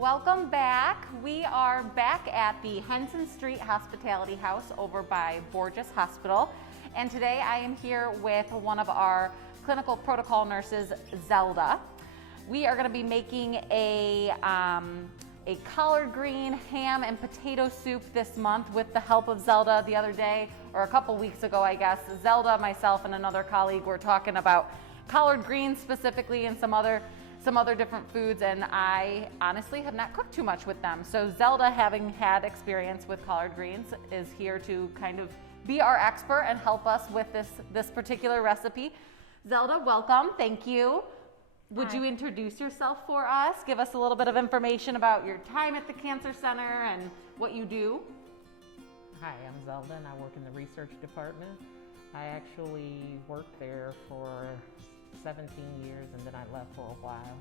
Welcome back. We are back at the Henson Street Hospitality House over by Borges Hospital. And today I am here with one of our clinical protocol nurses, Zelda. We are going to be making a collard green ham and potato soup this month with the help of Zelda. The other day, or a couple weeks ago, I guess, Zelda, myself, and another colleague were talking about collard greens specifically and some other different foods, and I honestly have not cooked too much with them. So Zelda, having had experience with collard greens, is here to kind of be our expert and help us with this particular recipe. Zelda, welcome. Thank you. Would you introduce yourself for us? Give us a little bit of information about your time at the Cancer Center and what you do. Hi, I'm Zelda and I work in the research department. I actually worked there for 17 years and then I left for a while,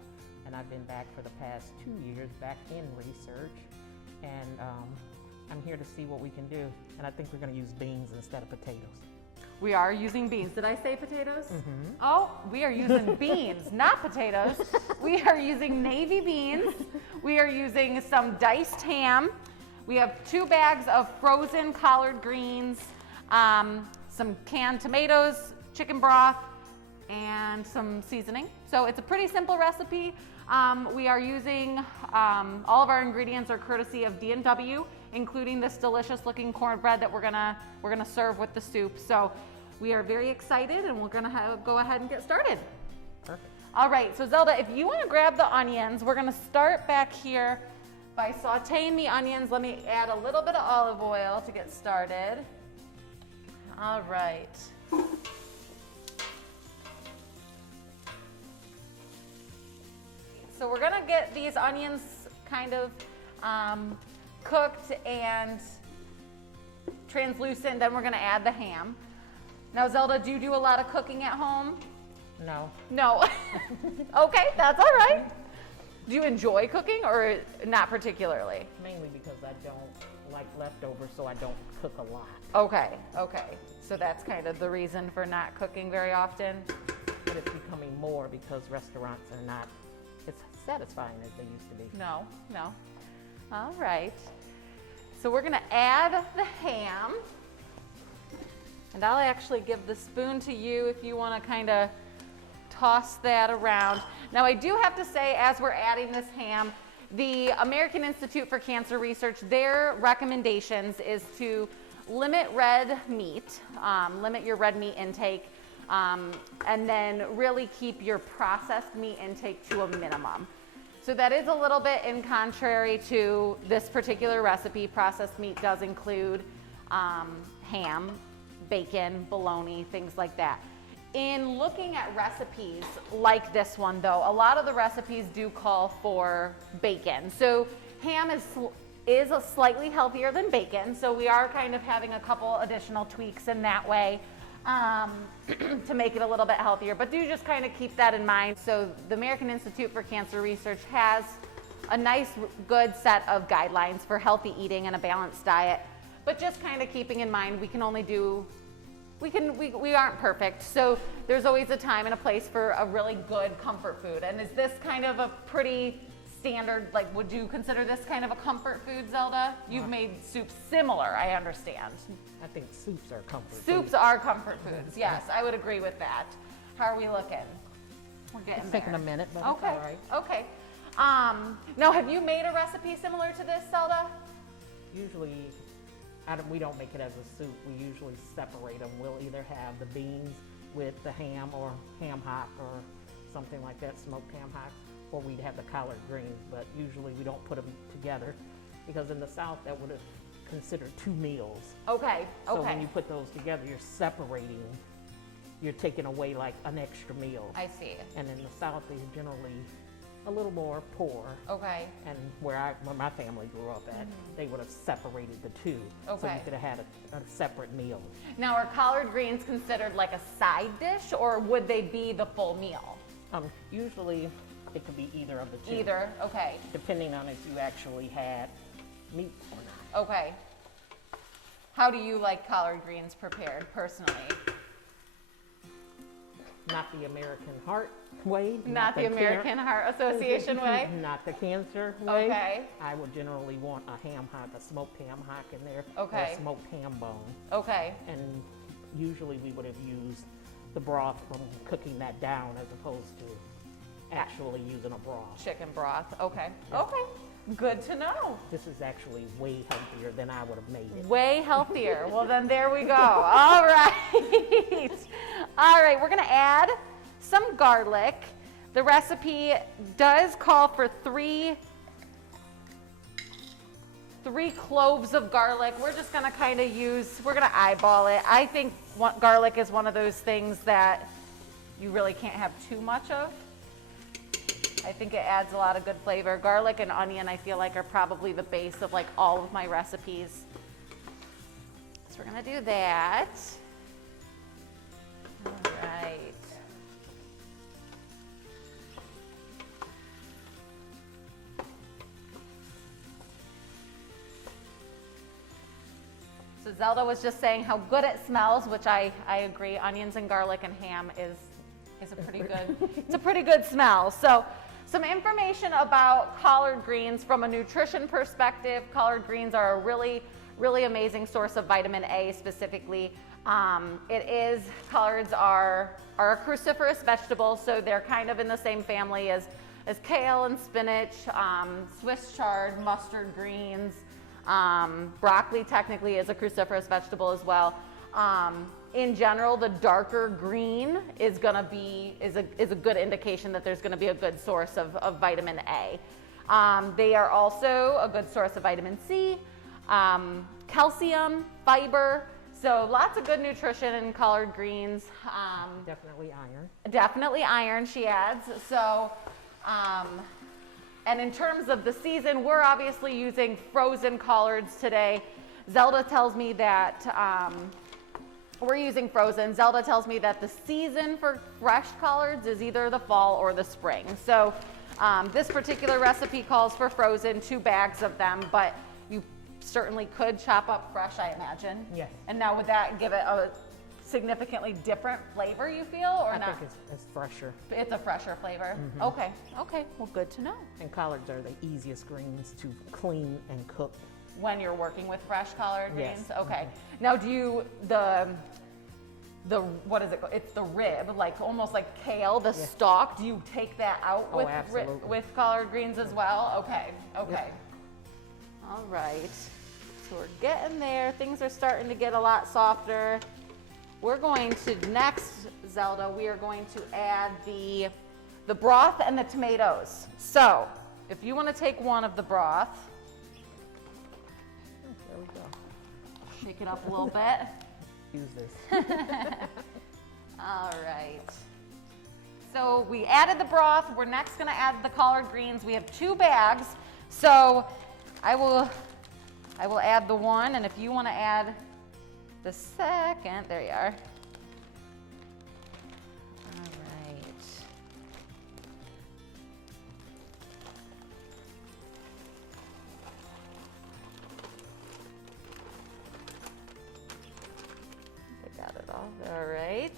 and I've been back for the past 2 years back in research, and I'm here to see what we can do, and I think we're going to use beans instead of potatoes. We are using beans. Did I say potatoes? Mm-hmm. Oh, we are using beans, not potatoes. We are using navy beans. We are using some diced ham. We have 2 bags of frozen collard greens, some canned tomatoes, chicken broth, and some seasoning. So it's a pretty simple recipe. We are using, all of our ingredients are courtesy of D&W, including this delicious looking cornbread that we're gonna serve with the soup. So we are very excited, and we're gonna go ahead and get started. Perfect. All right, so Zelda, if you wanna grab the onions, we're gonna start back here by sauteing the onions. Let me add a little bit of olive oil to get started. All right. So we're gonna get these onions kind of cooked and translucent, then we're gonna add the ham. Now Zelda, do you do a lot of cooking at home? No. No. Okay, that's all right. Do you enjoy cooking or not particularly? Mainly because I don't like leftovers, so I don't cook a lot. Okay. So that's kind of the reason for not cooking very often? But it's becoming more because restaurants are not as satisfying as they used to be. No. All right. So we're gonna add the ham. And I'll actually give the spoon to you if you wanna kinda toss that around. Now I do have to say, as we're adding this ham, the American Institute for Cancer Research, their recommendations is to limit red meat, limit your red meat intake, and then really keep your processed meat intake to a minimum. So that is a little bit in contrary to this particular recipe. Processed meat does include ham, bacon, bologna, things like that. In looking at recipes like this one though, a lot of the recipes do call for bacon. So ham is a slightly healthier than bacon, so we are kind of having a couple additional tweaks in that way to make it a little bit healthier, but do just kind of keep that in mind. So the American Institute for Cancer Research has a nice, good set of guidelines for healthy eating and a balanced diet, but just kind of keeping in mind we aren't perfect, so there's always a time and a place for a really good comfort food. And is this kind of a pretty standard, like, would you consider this kind of a comfort food, Zelda? You've made soups similar, I understand. I think soups are comfort Soups are comfort foods, yes, I would agree with that. How are we looking? We're getting It's there. taking a minute, but Okay, it's all right. okay. Now, have you made a recipe similar to this, Zelda? Usually, we don't make it as a soup. We usually separate them. We'll either have the beans with the ham or ham hock or something like that, smoked ham hocks, or we'd have the collard greens, but usually we don't put them together because in the South that would have considered 2 meals. Okay. So when you put those together, you're separating, you're taking away like an extra meal. I see. And in the South, they generally a little more poor. Okay. And where my family grew up at, they would have separated the 2. So Okay. you could have had a separate meal. Now, are collard greens considered like a side dish, or would they be the full meal? Usually it could be either of the 2. Either, okay. Depending on if you actually had meat or not. Okay. How do you like collard greens prepared personally? not the American Heart way. Not the American Heart Association way? Not the cancer way. Okay. I would generally want a ham hock, a smoked ham hock in there. Okay. Or a smoked ham bone. Okay. And usually we would have used the broth from cooking that down as opposed to actually using a broth. Chicken broth. Okay. Yeah. Okay. Good to know. This is actually way healthier than I would have made it. Way healthier. Well, then there we go. All right. All right, we're going to add some garlic. The recipe does call for three cloves of garlic. We're just going to kind of we're going to eyeball it. I think garlic is one of those things that you really can't have too much of. I think it adds a lot of good flavor. Garlic and onion, I feel like, are probably the base of like all of my recipes. So we're gonna do that. All right. So Zelda was just saying how good it smells, which I agree. Onions and garlic and ham is a pretty good, it's a pretty good smell. So some information about collard greens from a nutrition perspective. Collard greens are a really, really amazing source of vitamin A specifically. Collards are a cruciferous vegetable, so they're kind of in the same family as kale and spinach, Swiss chard, mustard greens. Broccoli technically is a cruciferous vegetable as well. In general, the darker green is a good indication that there's going to be a good source of vitamin A. They are also a good source of vitamin C, calcium, fiber. So lots of good nutrition in collard greens. Definitely iron. Definitely iron, she adds. So, and in terms of the season, we're obviously using frozen collards today. Zelda tells me that we're using frozen. Zelda tells me that the season for fresh collards is either the fall or the spring. So this particular recipe calls for frozen, 2 bags of them, but you certainly could chop up fresh, I imagine. Yes. And now would that give it a significantly different flavor, you feel, or not? I think it's fresher. It's a fresher flavor. Mm-hmm. Okay, well, good to know. And collards are the easiest greens to clean and cook. When you're working with fresh collard greens? Yes. Okay. Now do you, what is it called? It's the rib, like almost like kale, the stalk. Do you take that out with collard greens as well? Okay. Yep. All right. So we're getting there. Things are starting to get a lot softer. We're going to next, Zelda, we are going to add the broth and the tomatoes. So if you want to take one of the broth, There we go. shake it up a little bit. Use this. All right. So we added the broth. We're next going to add the collard greens. We have 2 bags. So I will add the one, and if you want to add the second, there you are. All right. I got it all. All right.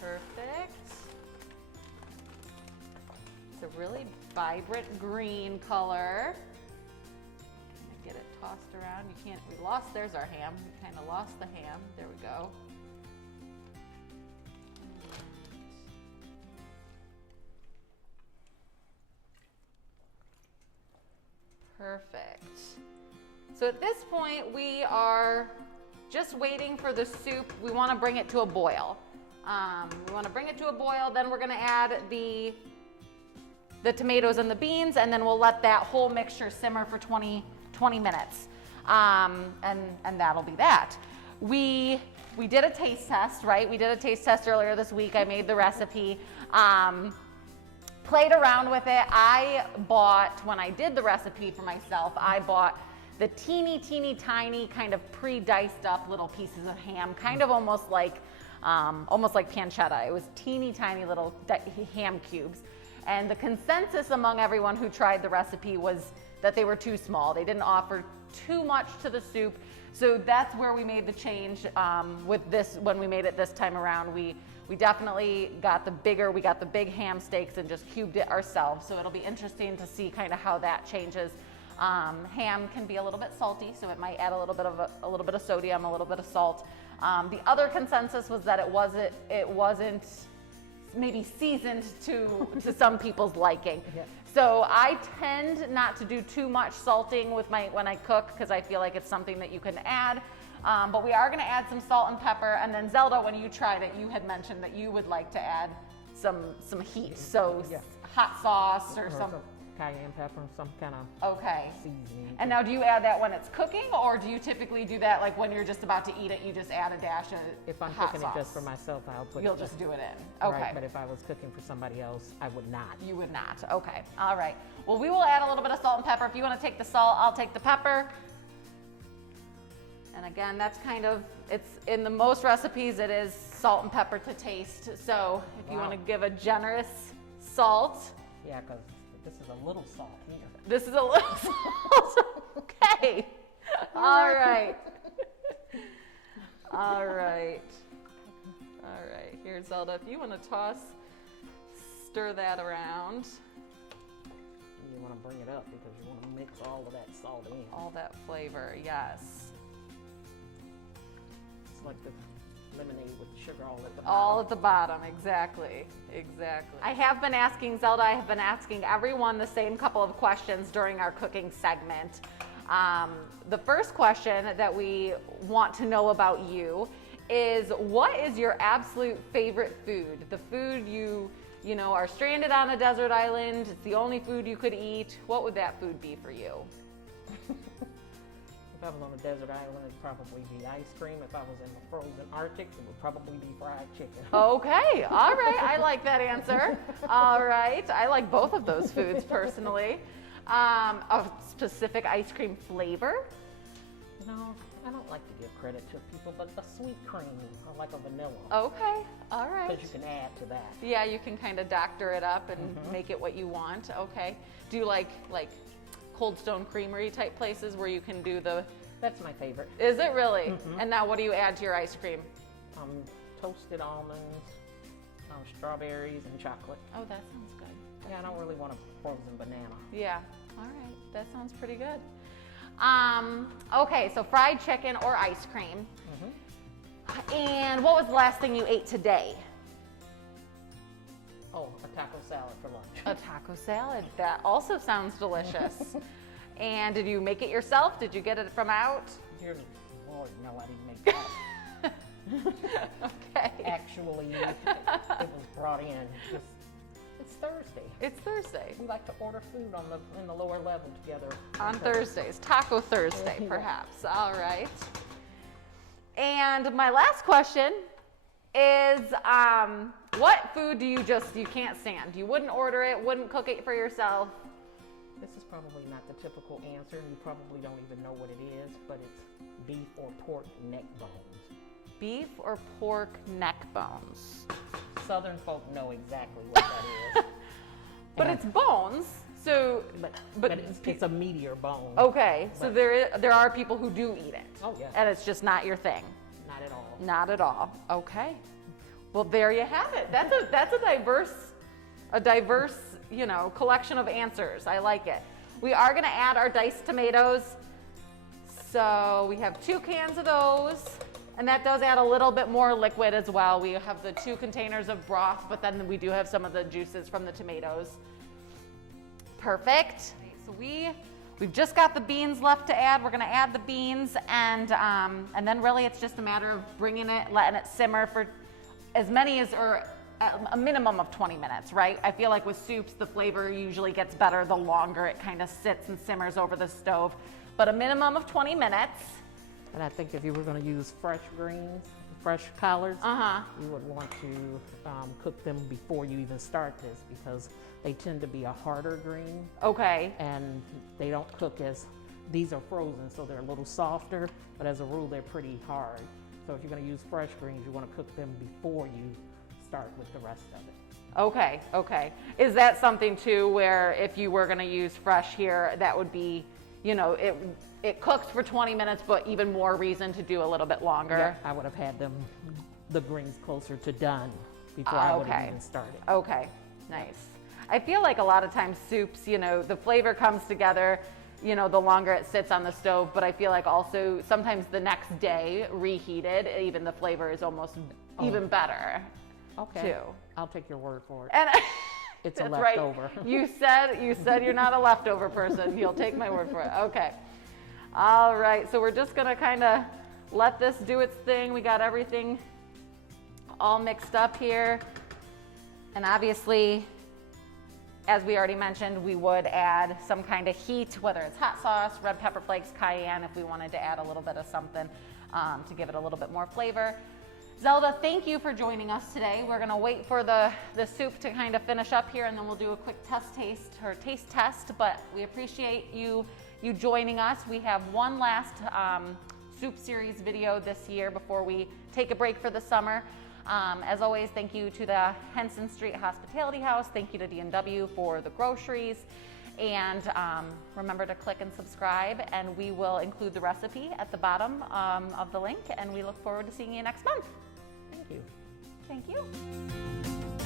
Perfect. It's a really vibrant green color. Get it tossed around. There's our ham. We kind of lost the ham. There we go. Perfect. So at this point, we are just waiting for the soup. We want to bring it to a boil. Then we're going to add the tomatoes and the beans, and then we'll let that whole mixture simmer for 20 minutes. And that'll be that. We did a taste test, right? We did a taste test earlier this week. I made the recipe, played around with it. When I did the recipe for myself, I bought the teeny tiny kind of pre-diced up little pieces of ham, kind of almost like pancetta. It was teeny tiny little ham cubes. And the consensus among everyone who tried the recipe was that they were too small. They didn't offer too much to the soup. So that's where we made the change with this. When we made it this time around, we definitely got we got the big ham steaks and just cubed it ourselves. So it'll be interesting to see kind of how that changes. Ham can be a little bit salty, so it might add a little bit of sodium, a little bit of salt. The other consensus was that it wasn't maybe seasoned to some people's liking. Yeah. So I tend not to do too much salting with when I cook, because I feel like it's something that you can add. But we are going to add some salt and pepper. And then Zelda, when you tried it, you had mentioned that you would like to add some heat. So yeah. hot sauce or some cayenne pepper, some kind of seasoning. And now, do you add that when it's cooking, or do you typically do that like when you're just about to eat it, you just add a dash of If I'm hot cooking sauce? it just for myself, You'll just do it in. Okay. Right, but if I was cooking for somebody else, I would not. You would not. Okay. All right. Well, we will add a little bit of salt and pepper. If you want to take the salt, I'll take the pepper. And again, that's it's in the most recipes, it is salt and pepper to taste. So if you want to give a generous salt. Yeah, because this is a little salt here. This is a little salt. Okay. All right. All right. All right. Here, Zelda, if you want to stir that around. You want to bring it up because you want to mix all of that salt in. All that flavor, yes. It's like the lemonade with the sugar all at the bottom. All at the bottom, exactly. I have been asking Zelda, I have been asking everyone the same couple of questions during our cooking segment. The first question that we want to know about you is, what is your absolute favorite food? The food you are stranded on a desert island, it's the only food you could eat. What would that food be for you? If I was on a desert island, it'd probably be ice cream. If I was in the frozen Arctic, it would probably be fried chicken. Okay, all right, I like that answer. All right, I like both of those foods personally. A specific ice cream flavor? No, I don't like to give credit to people, but the sweet cream, I like a vanilla. Okay, all right. Because you can add to that. Yeah, you can kind of doctor it up and make it what you want. Okay. Do you like Cold Stone Creamery type places where you can do That's my favorite. Is it really? And now what do you add to your ice cream? Toasted almonds, strawberries, and chocolate. Oh, that sounds good. Yeah, I don't really want a frozen banana. Yeah, all right, that sounds pretty good. Okay, so fried chicken or ice cream. And what was the last thing you ate today? Oh, a taco salad for lunch. A taco salad. That also sounds delicious. And did you make it yourself? Did you get it from out? Dear Lord, no, I didn't make that. Okay. Actually, it was brought in. It's Thursday. It's Thursday. We like to order food in the lower level together. On Thursdays. Taco Thursday, perhaps. All right. And my last question is, what food do you can't stand? You wouldn't order it, wouldn't cook it for yourself? This is probably not the typical answer, and you probably don't even know what it is, but it's beef or pork neck bones. Beef or pork neck bones? Southern folk know exactly what that is. But it's bones, so... But it's a meatier bone. Okay, so there are people who do eat it. Oh, yeah. And it's just not your thing. Not at all. Not at all. Okay. Well, there you have it. That's a diverse, collection of answers. I like it. We are going to add our diced tomatoes. So we have 2 cans of those, and that does add a little bit more liquid as well. We have the 2 containers of broth, but then we do have some of the juices from the tomatoes. Perfect. So we've just got the beans left to add. We're going to add the beans, and then really it's just a matter of bringing it, letting it simmer for a minimum of 20 minutes, right? I feel like with soups, the flavor usually gets better the longer it kind of sits and simmers over the stove, but a minimum of 20 minutes. And I think if you were going to use fresh greens, fresh collards, you would want to cook them before you even start this, because they tend to be a harder green. Okay. And they don't cook these are frozen, so they're a little softer, but as a rule, they're pretty hard. So if you're going to use fresh greens, you want to cook them before you start with the rest of it. Okay. Is that something too where if you were going to use fresh here, that would be, you know, it cooks for 20 minutes, but even more reason to do a little bit longer. Yeah, I would have had the greens closer to done before I would have even started. Okay, nice. I feel like a lot of times soups, you know, the flavor comes together, you know, the longer it sits on the stove, but I feel like also sometimes the next day reheated, even the flavor is almost even better. Okay. Too. I'll take your word for it. And It's a that's leftover. Right. You said you're not a leftover person. You'll take my word for it. Okay. All right. So we're just gonna kind of let this do its thing. We got everything all mixed up here, and obviously, as we already mentioned, we would add some kind of heat, whether it's hot sauce, red pepper flakes, cayenne, if we wanted to add a little bit of something to give it a little bit more flavor. Zelda, thank you for joining us today. We're gonna wait for the soup to kind of finish up here, and then we'll do a quick taste test, but we appreciate you joining us. We have one last soup series video this year before we take a break for the summer. As always, thank you to the Henson Street Hospitality House. Thank you to D&W for the groceries. And remember to click and subscribe, and we will include the recipe at the bottom of the link, and we look forward to seeing you next month. Thank you. Thank you.